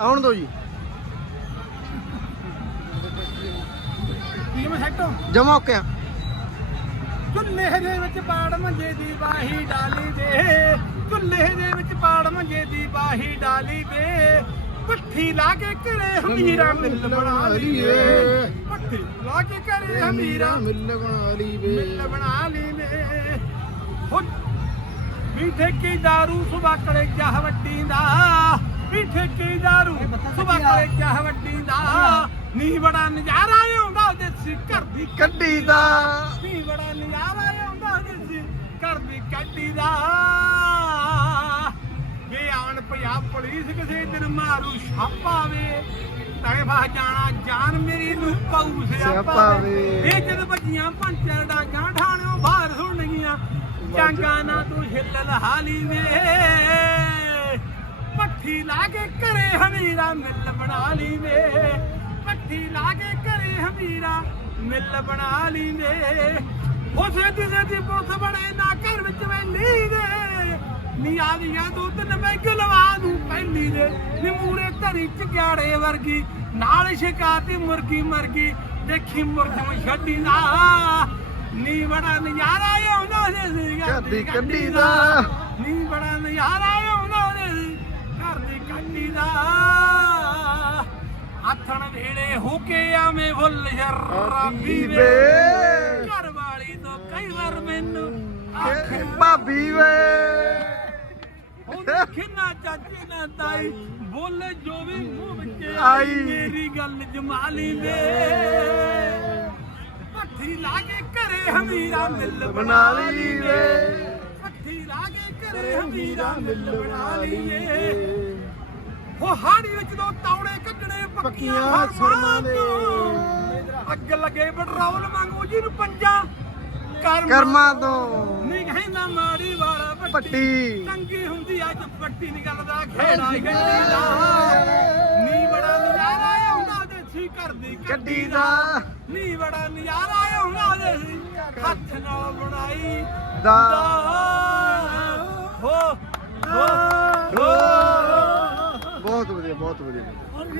ਆਉਣ ਦੋ ਜੀ। ਕੀ ਮੈਂ ਸੈੱਟ ਜਮਾ ਓਕੇ ਆ। ਚੁੱਲ੍ਹੇ ਦੇ ਵਿੱਚ ਪਾੜ ਮੰਜੇ ਦੀ ਬਾਹੀ ਡਾਲੀ ਦੇ। ਚੁੱਲ੍ਹੇ ਦੇ ਵਿੱਚ ਪਾੜ ਮੰਜੇ ਦੀ ਬਾਹੀ ਡਾਲੀ ਦੇ। ਪੱਠੀ ਲਾ ਕੇ ਘਰੇ ਹਮੀਰਾ ਮਿੱਲ ਬਣਾ ਲਈਏ। ਪੱਠੀ ਲਾ ਕੇ ਘਰੇ ਹਮੀਰਾ ਮਿੱਲ ਬਣਾ ਲਈ ਮਿੱਲ ਬਣਾ ਲਈਏ। ਹੋ ਮੀਠੇ ਕੀ ਦਾਰੂ ਸੁਬਾ ਕਲੇ ਚਾਹ ਵੱਡੀ ਦਾ। ਕਲੇ ਚਾਹ ਵੱਡੀ ਦਾ। ਨੀ ਬੜਾ ਨਜ਼ਾਰਾ ਆਉਂਦਾ ਦੇਸੀ ਘਰ ਦੀ ਕੱਢੀ ਦਾ। ਵੀ ਬੜਾ ਨਜ਼ਾਰਾ ਆਉਂਦਾ ਜਿਸ ਘਰ ਦੀ ਕੱਟੀ ਦਾ। ਵੇ ਆਣ ਪੰਜਾਬ ਪੁਲਿਸ ਕਿਸੇ ਦਿਨ ਮਾਰੂ ਛਾਪਾ ਵੇ। ਤੜੇ ਬਾ ਜਾਣਾ ਜਾਨ ਮੇਰੀ ਨੂੰ ਪਾਉ ਸਿਆਪਾ ਵੇ। ਇਹ ਜਦ ਬੱਜੀਆਂ ਪੰਚਰ ਡਾਂਗਾਂ ਠਾਣਿਓ ਬਾਹਰ ਸੁਣਗੀਆਂ ਚਾਂਗਾ ਨਾ ਤੂੰ ਹਿੱਲ ਹਾਲੀ ਵੇ। ਪੱਠੀ ਲਾ ਕੇ ਘਰੇ ਹਮੀਰਾ ਮਿੱਲ ਬਣਾ ਲਈ ਵੇ ਪੱਠੀ ਲਾ ਕੇ ਘਰੇ ਹਮੀਰਾ ਮਿੱਲ ਬਣਾ ਲਈ ਵੇ ਉਸੇ ਦਿਸੇ ਦੀ ਪੁੱਤ ਬਣੇ ਨਾ ਘਰ ਵਿੱਚ ਵੈਲੀ ਦੇ ਨੀ ਆਦੀਆਂ ਦੋ ਤਿੰਨ ਮੈਂ ਗਲਵਾ ਦੂੰ ਪਹਿਲੀ ਦੇ ਨੀ ਮੂਰੇ ਧਰੀ ਚਗਿਆੜੇ ਵਰਗੀ ਨਾਲ ਸ਼ਿਕਾਤੀ ਮੁਰਗੀ ਮਰਗੀ ਦੇਖੀ ਮੁਰਗਮ ਛੱਡੀ ਨਾ ਨੀ ਬੜਾ ਨਜ਼ਾਰਾ ਆਉਂਦਾ ਸੀ ਘਰ ਦੀ ਕੱਢੀ ਦਾ। ਨੀ ਬੜਾ ਨਜ਼ਾਰਾ ਆਉਂਦਾ ਦੀ ਕੱਢੀ ਦਾ। ਆਥਣ ਵੇਲੇ ਹੋ ਕੇ ਆਵੇਂ ਫੁੱਲ ਸ਼ਰਾਬੀ ਵੇ। ਘਰ ਵਾਲੀ ਤੋਂ ਕਈ ਵਾਰ ਮੈਨੂੰ ਆਖੇ ਭਾਬੀ ਵੇ। ਖਿੰਨਾ ਚਾਚੀ ਨਾ ਤਾਈ ਬੋਲੇ ਜੋ ਵੀ ਮੂੰਹ ਵਿੱਚ ਆਈ। ਮੇਰੀ ਗੱਲ ਜਮਾਲੀ ਵੇ। ਪੱਠੀ ਲਾ ਕੇ ਘਰੇ ਹਮੀਰਾ ਮਿੱਲ ਬਣਾ ਲਈ ਵੇ। ਪੱਠੀ ਲਾ ਕੇ ਘਰੇ ਹਮੀਰਾ ਮਿੱਲ ਬਣਾ ਲਈ ਵੇ। ਉਹ ਹਾੜੀ ਵਿੱਚ ਦੋ ਤੌੜੇ ਕੱਢਣੇ ਪੱਕੀਆਂ ਸੁਰਮਾਂ ਦੇ। ਅੱਗ ਲੱਗੇ ਪੈਟਰੋਲ ਮੰਗੂ ਜੀ ਨੂੰ ਪੰਜਾ। ਕਰਮਾਂ ਤੋਂ। ਨਹੀਂ ਕਹਿੰਦਾ ਮਾੜੀ ਵਾਲਾ ਪੱਟੀ। ਚੰਗੀ ਹੁੰਦੀ ਅੱਜ ਪੱਟੀ ਨਿਕਲਦਾ ਖੇੜਾ ਗੱਡੀ ਦਾ। ਨੀ ਬੜਾ ਨਜ਼ਾਰਾ ਆਉਂਦਾ ਦੇਸੀ ਘਰ ਦੀ ਕੱਢੀ ਦਾ। ਨੀ ਬੜਾ ਨਜ਼ਾਰਾ ਆਉਂਦਾ ਦੇਸੀ ਹੱਥ ਨਾਲ ਬਣਾਈ ਦਾ। fotoğrafı geliyor.